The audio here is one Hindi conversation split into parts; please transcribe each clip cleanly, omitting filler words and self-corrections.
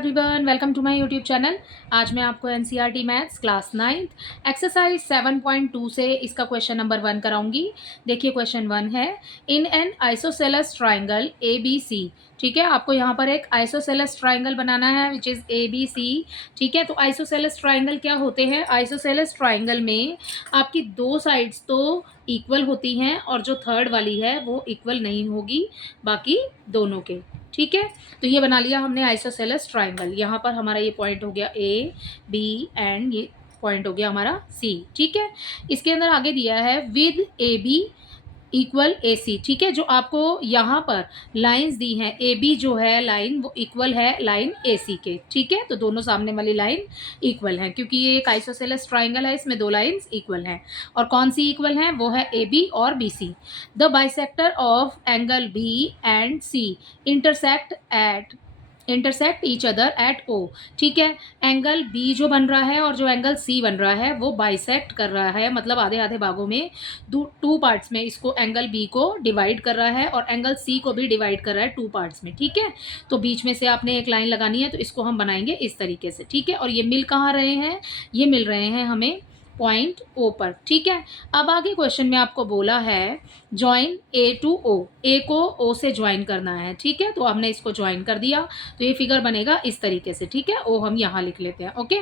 Everyone, welcome to my YouTube channel. आज मैं आपको NCERT maths class 9th exercise 7.2 से इसका क्वेश्चन नंबर 1 कराऊंगी। देखिए क्वेश्चन 1 है, in an isosceles triangle A B C. ठीक है, आपको यहाँ पर एक आइसोसेलेस ट्राइंगल बनाना है which is a B C. ठीक है, तो आइसोसेलेस ट्राइंगल क्या होते हैं? आइसोसेलेस ट्राइंगल में आपकी दो साइड्स तो इक्वल होती हैं और जो थर्ड वाली है वो इक्वल नहीं होगी बाकी दोनों के। ठीक है, तो ये बना लिया हमने आइसोसेलेस ट्राइंगल। यहाँ पर हमारा ये पॉइंट हो गया ए बी एंड ये पॉइंट हो गया हमारा सी। ठीक है, इसके अंदर आगे दिया है with A B equal A C. ठीक है, जो आपको यहाँ पर लाइंस दी हैं, ए बी जो है लाइन वो इक्वल है लाइन ए सी के। ठीक है, तो दोनों सामने वाली लाइन इक्वल है क्योंकि ये एक आइसोसेलेस ट्राइंगल है, इसमें दो लाइंस इक्वल हैं। और कौन सी इक्वल हैं? वो है ए बी और B C. The bisector of angle B and C intersect each other at O. ठीक है, एंगल बी जो बन रहा है और जो एंगल सी बन रहा है वो बाइसेक्ट कर रहा है, मतलब आधे आधे भागों में टू पार्ट्स में इसको एंगल बी को डिवाइड कर रहा है और एंगल सी को भी डिवाइड कर रहा है टू पार्ट्स में। ठीक है, तो बीच में से आपने एक लाइन लगानी है, तो इसको हम बनाएंगे इस तरीके से। ठीक है, और ये मिल कहाँ रहे हैं? ये मिल रहे हैं हमें पॉइंट ओ पर। ठीक है, अब आगे क्वेश्चन में आपको बोला है ज्वाइन ए टू ओ, ए को ओ से ज्वाइन करना है। ठीक है, तो हमने इसको ज्वाइन कर दिया, तो ये फिगर बनेगा इस तरीके से। ठीक है, ओ हम यहाँ लिख लेते हैं। ओके,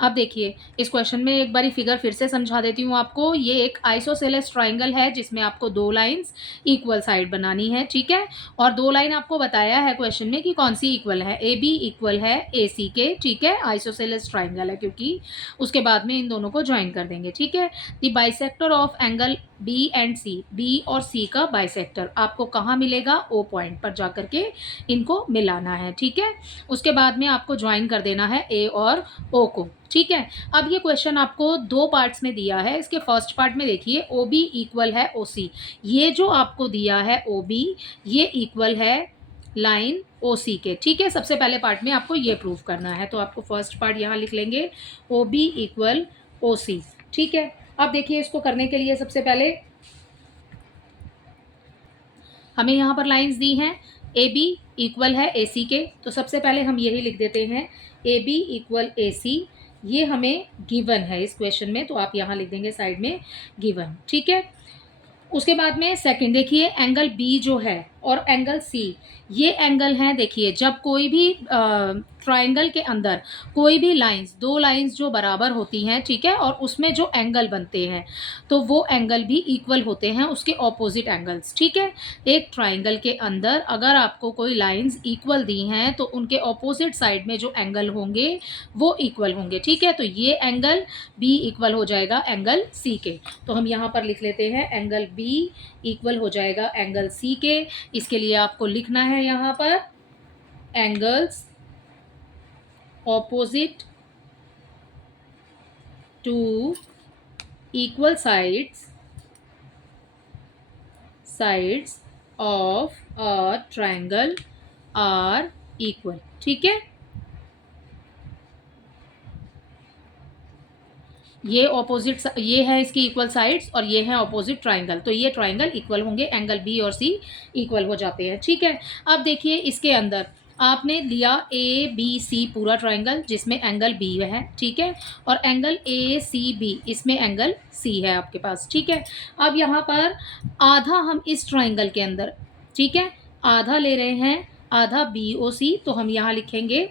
अब देखिए इस क्वेश्चन में एक बारी फिगर फिर से समझा देती हूँ आपको। ये एक आइसोसेलेस ट्राइंगल है जिसमें आपको दो लाइंस इक्वल साइड बनानी है। ठीक है, और दो लाइन आपको बताया है क्वेश्चन में कि कौन सी इक्वल है, ए बी इक्वल है ए सी के। ठीक है, आइसोसेलेस ट्राइंगल है क्योंकि उसके बाद में इन दोनों को ज्वाइन कर देंगे। ठीक है, the bisector of angle B and C, B और सी का बाइसेक्टर आपको कहाँ मिलेगा? ओ पॉइंट पर जाकर के इनको मिलाना है। ठीक है, उसके बाद में आपको ज्वाइन कर देना है ए और ओ को। ठीक है, अब ये क्वेश्चन आपको दो पार्ट्स में दिया है। इसके फर्स्ट पार्ट में देखिए ओ बी इक्वल है ओ सी, ये जो आपको दिया है ओ बी ये इक्वल है लाइन ओ सी के। ठीक है, सबसे पहले पार्ट में आपको ये प्रूव करना है, तो आपको फर्स्ट पार्ट यहाँ लिख लेंगे ओ बी इक्वल ओ सी। ठीक है, अब देखिए इसको करने के लिए सबसे पहले हमें यहाँ पर लाइंस दी हैं, ए बी इक्वल है ए सी के, तो सबसे पहले हम यही लिख देते हैं ए बी इक्वल ए सी। ये हमें गिवन है इस क्वेश्चन में, तो आप यहाँ लिख देंगे साइड में गिवन। ठीक है, उसके बाद में सेकंड देखिए एंगल बी जो है और एंगल सी, ये एंगल हैं। देखिए जब कोई भी ट्राइंगल के अंदर कोई भी लाइंस, दो लाइंस जो बराबर होती हैं, ठीक है, और उसमें जो एंगल बनते हैं तो वो एंगल भी इक्वल होते हैं उसके ऑपोजिट एंगल्स। ठीक है, एक ट्राइंगल के अंदर अगर आपको कोई लाइंस इक्वल दी हैं तो उनके ऑपोजिट साइड में जो एंगल होंगे वो इक्वल होंगे। ठीक है, तो ये एंगल बी इक्वल हो जाएगा एंगल सी के, तो हम यहाँ पर लिख लेते हैं एंगल बी इक्वल हो जाएगा एंगल सी के। इसके लिए आपको लिखना है यहाँ पर angles opposite to equal sides of a triangle are equal. ठीक है, ये ऑपोजिट, ये है इसकी इक्वल साइड्स और ये है ऑपोजिट ट्राइंगल, तो ये ट्राइंगल इक्वल होंगे, एंगल बी और सी इक्वल हो जाते हैं। ठीक है, अब देखिए इसके अंदर आपने लिया ए बी सी पूरा ट्राइंगल जिसमें एंगल बी है। ठीक है, और एंगल ए सी बी, इसमें एंगल सी है आपके पास। ठीक है, अब यहाँ पर आधा हम इस ट्राइंगल के अंदर, ठीक है, आधा ले रहे हैं, आधा बी ओ सी, तो हम यहाँ लिखेंगे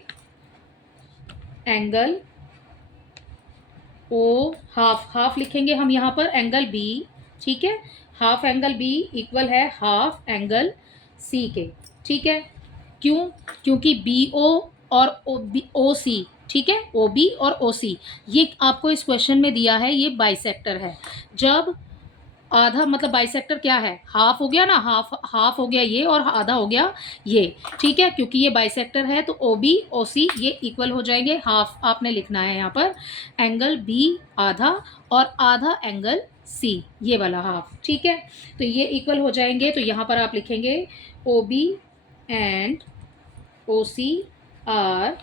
एंगल ओ हाफ लिखेंगे हम यहाँ पर एंगल बी। ठीक है, हाफ एंगल बी इक्वल है हाफ एंगल सी के। ठीक है, क्यों? क्योंकि बी ओ और ओ सी, ठीक है, ओ बी और ओ सी ये आपको इस क्वेश्चन में दिया है, ये बाइसेक्टर है। जब आधा मतलब बाइसेक्टर क्या है? हाफ हो गया ना, हाफ हो गया ये और आधा हो गया ये। ठीक है, क्योंकि ये बाइसेक्टर है तो ओ बी ओ सी ये इक्वल हो जाएंगे। हाफ आपने लिखना है यहाँ पर एंगल बी आधा और आधा एंगल सी, ये वाला हाफ। ठीक है, तो ये इक्वल हो जाएंगे, तो यहाँ पर आप लिखेंगे O B and O C are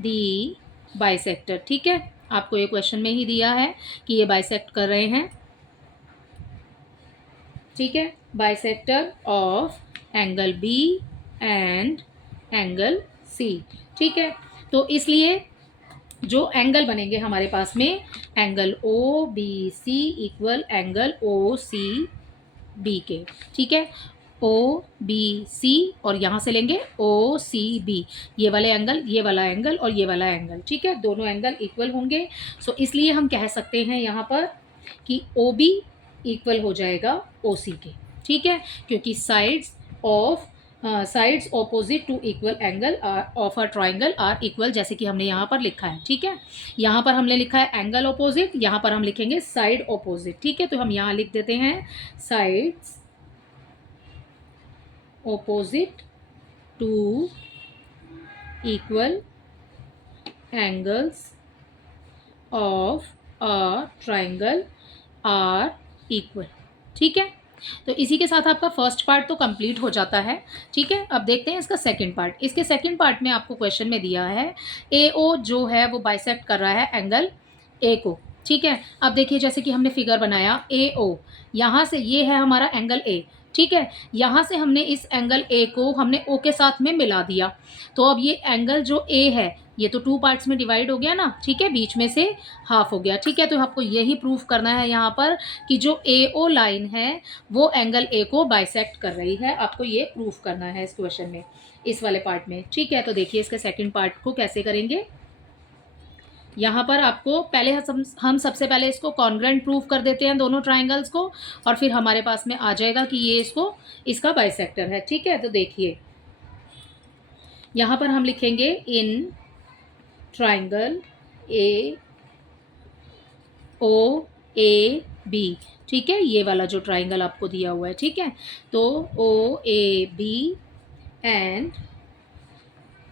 the bisector. ठीक है, आपको ये क्वेश्चन में ही दिया है कि ये बाइसेक्ट कर रहे हैं। ठीक है, bisector of angle B and angle C. ठीक है, तो इसलिए जो एंगल बनेंगे हमारे पास में, angle O B C equal angle O C B के, ठीक है। ओ बी सी और यहाँ से लेंगे ओ सी बी, ये वाले एंगल, ये वाला एंगल और ये वाला एंगल, ठीक है, दोनों एंगल इक्वल होंगे। सो इसलिए हम कह सकते हैं यहाँ पर कि ओ बी इक्वल हो जाएगा ओ सी के, ठीक है, क्योंकि sides opposite to equal angle of a triangle are equal, जैसे कि हमने यहाँ पर लिखा है, ठीक है। यहाँ पर हमने लिखा है एंगल ऑपोजिट, यहाँ पर हम लिखेंगे साइड ऑपोजिट, ठीक है। तो हम यहाँ लिख देते हैं sides opposite to equal angles of a triangle are equal, ठीक है। तो इसी के साथ आपका फर्स्ट पार्ट तो कंप्लीट हो जाता है, ठीक है। अब देखते हैं इसका सेकंड पार्ट। इसके सेकंड पार्ट में आपको क्वेश्चन में दिया है ए ओ जो है वो बाइसेक्ट कर रहा है एंगल ए को, ठीक है। अब देखिए जैसे कि हमने फिगर बनाया ए ओ, यहाँ से ये है हमारा एंगल ए, ठीक है। यहाँ से हमने इस एंगल ए को हमने ओ के साथ में मिला दिया, तो अब ये एंगल जो ए है ये तो टू पार्ट्स में डिवाइड हो गया ना, ठीक है, बीच में से हाफ हो गया, ठीक है। तो आपको यही प्रूफ करना है यहाँ पर कि जो ए ओ लाइन है वो एंगल ए को बाइसेक्ट कर रही है, आपको ये प्रूफ करना है इस क्वेश्चन में, इस वाले पार्ट में, ठीक है। तो देखिए इसके सेकंड पार्ट को कैसे करेंगे। यहाँ पर आपको पहले हम सबसे पहले इसको कॉन्ग्रुएंट प्रूफ कर देते हैं दोनों ट्राइंगल्स को, और फिर हमारे पास में आ जाएगा कि ये इसका बाइसेक्टर है, ठीक है। तो देखिए यहाँ पर हम लिखेंगे in triangle A O A B, ठीक है, ये वाला जो ट्राइंगल आपको दिया हुआ है, ठीक है। तो O A B and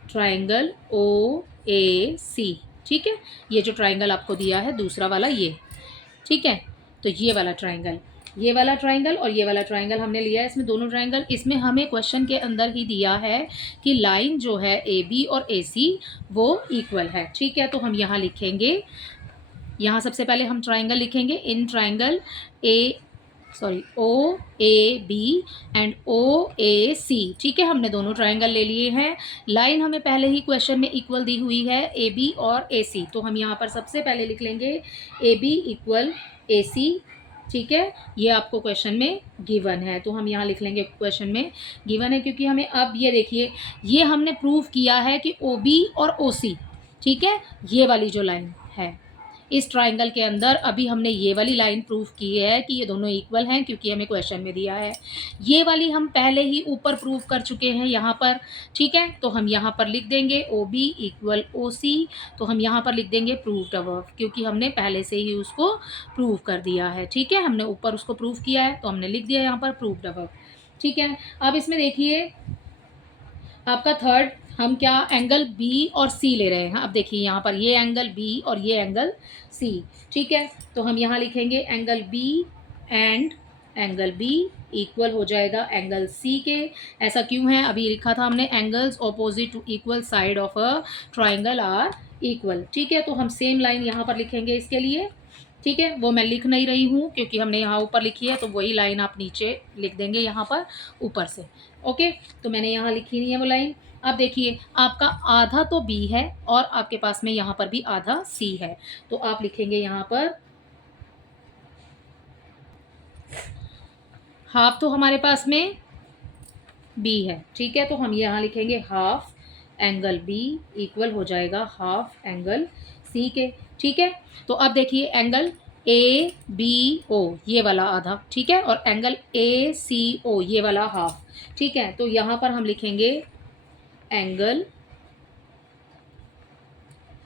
triangle O A C, ठीक है, ये जो ट्राइंगल आपको दिया है दूसरा वाला ये, ठीक है। तो ये वाला ट्राइंगल और ये वाला ट्राइंगल हमने लिया है, इसमें दोनों ट्राइंगल, इसमें हमें क्वेश्चन के अंदर ही दिया है कि लाइन जो है ए बी और ए सी वो इक्वल है, ठीक है। तो हम यहाँ लिखेंगे, यहाँ सबसे पहले हम ट्राइंगल लिखेंगे in triangle O A B and O A C, ठीक है। हमने दोनों ट्राइंगल ले लिए हैं, लाइन हमें पहले ही क्वेश्चन में इक्वल दी हुई है ए बी और ए सी, तो हम यहाँ पर सबसे पहले लिख लेंगे A B equal A C, ठीक है। ये आपको क्वेश्चन में गिवन है, तो हम यहाँ लिख लेंगे क्वेश्चन में गिवन है, क्योंकि हमें अब ये देखिए ये हमने प्रूव किया है कि ओ बी और ओ सी, ठीक है, ये वाली जो लाइन है इस ट्राइंगल के अंदर, अभी हमने ये वाली लाइन प्रूफ की है कि ये दोनों इक्वल हैं, क्योंकि हमें क्वेश्चन में दिया है। ये वाली हम पहले ही ऊपर प्रूफ कर चुके हैं यहाँ पर, ठीक है। तो हम यहाँ पर लिख देंगे ओ बी इक्वल ओ सी, तो हम यहाँ पर लिख देंगे प्रूव्ड अबव, क्योंकि हमने पहले से ही उसको प्रूव कर दिया है, ठीक है। हमने ऊपर उसको प्रूफ किया है तो हमने लिख दिया यहाँ पर प्रूव्ड अबव, ठीक है। अब इसमें देखिए आपका थर्ड, हम क्या एंगल बी और सी ले रहे हैं। अब देखिए यहाँ पर ये एंगल बी और ये एंगल सी, ठीक है। तो हम यहाँ लिखेंगे angle B and angle B equal हो जाएगा एंगल सी के। ऐसा क्यों है, अभी लिखा था हमने angles opposite to equal side of a triangle are equal, ठीक है। तो हम सेम लाइन यहाँ पर लिखेंगे इसके लिए, ठीक है। वो मैं लिख नहीं रही हूँ क्योंकि हमने यहाँ ऊपर लिखी है, तो वही लाइन आप नीचे लिख देंगे यहाँ पर ऊपर से, ओके। तो मैंने यहाँ लिखी नहीं है वो लाइन। अब देखिए आपका आधा तो बी है और आपके पास में यहाँ पर भी आधा सी है, तो आप लिखेंगे यहाँ पर हाफ, तो हमारे पास में बी है, ठीक है। तो हम यहाँ लिखेंगे हाफ एंगल बी इक्वल हो जाएगा हाफ एंगल सी के, ठीक है। तो अब देखिए एंगल ए बी ओ ये वाला आधा, ठीक है, और एंगल ए सी ओ ये वाला हाफ, ठीक है। तो यहाँ पर हम लिखेंगे angle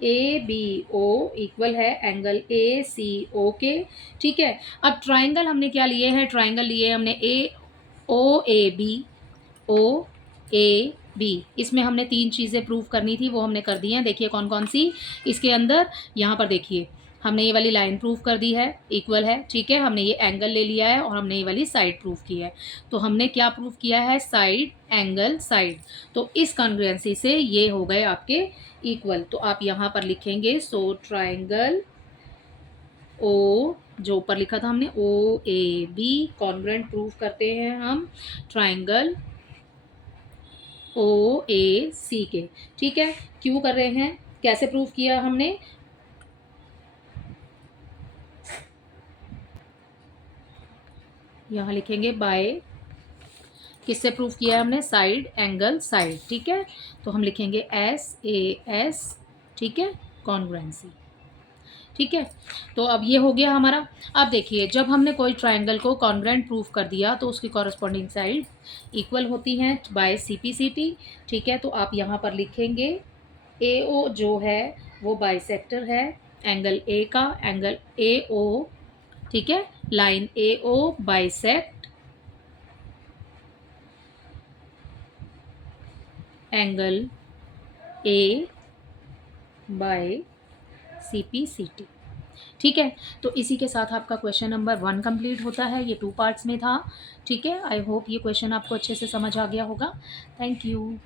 A B O equal है एंगल ए सी ओ के, ठीक है। अब ट्राइंगल हमने क्या लिए हैं, ट्राइंगल लिए हमने ओ ए बी, इसमें हमने तीन चीज़ें प्रूव करनी थी, वो हमने कर दी हैं। देखिए कौन कौन सी इसके अंदर, यहाँ पर देखिए हमने ये वाली लाइन प्रूफ कर दी है इक्वल है, ठीक है। हमने ये एंगल ले लिया है और हमने ये वाली साइड प्रूफ की है, तो हमने क्या प्रूफ किया है, साइड एंगल साइड, तो इस कॉन्ग्रुएंसी से ये हो गए आपके इक्वल। तो आप यहाँ पर लिखेंगे सो ट्राइंगल ओ, जो ऊपर लिखा था हमने ओ ए बी, कॉन्ग्रुएंट प्रूफ करते हैं हम ट्राइंगल ओ ए सी के। ठीक है, क्यों कर रहे हैं, कैसे प्रूव किया हमने, यहाँ लिखेंगे बाय, किससे प्रूव किया है हमने, साइड एंगल साइड। ठीक है, तो हम लिखेंगे एस ए एस, ठीक है, कॉन्ग्रुएंसी। ठीक है, तो अब ये हो गया हमारा। अब देखिए, जब हमने कोई ट्रायंगल को कॉन्ग्रुएंट प्रूव कर दिया तो उसकी कॉरस्पॉन्डिंग साइड इक्वल होती हैं by C P C T. ठीक है, तो आप यहाँ पर लिखेंगे ए ओ जो है वो बाइसेक्टर है एंगल ए का, एंगल ए ओ, ठीक है, line A O bisect angle A by C P C T. ठीक है, तो इसी के साथ आपका क्वेश्चन नंबर 1 कंप्लीट होता है। ये 2 पार्ट्स में था। ठीक है, आई होप ये क्वेश्चन आपको अच्छे से समझ आ गया होगा। Thank you.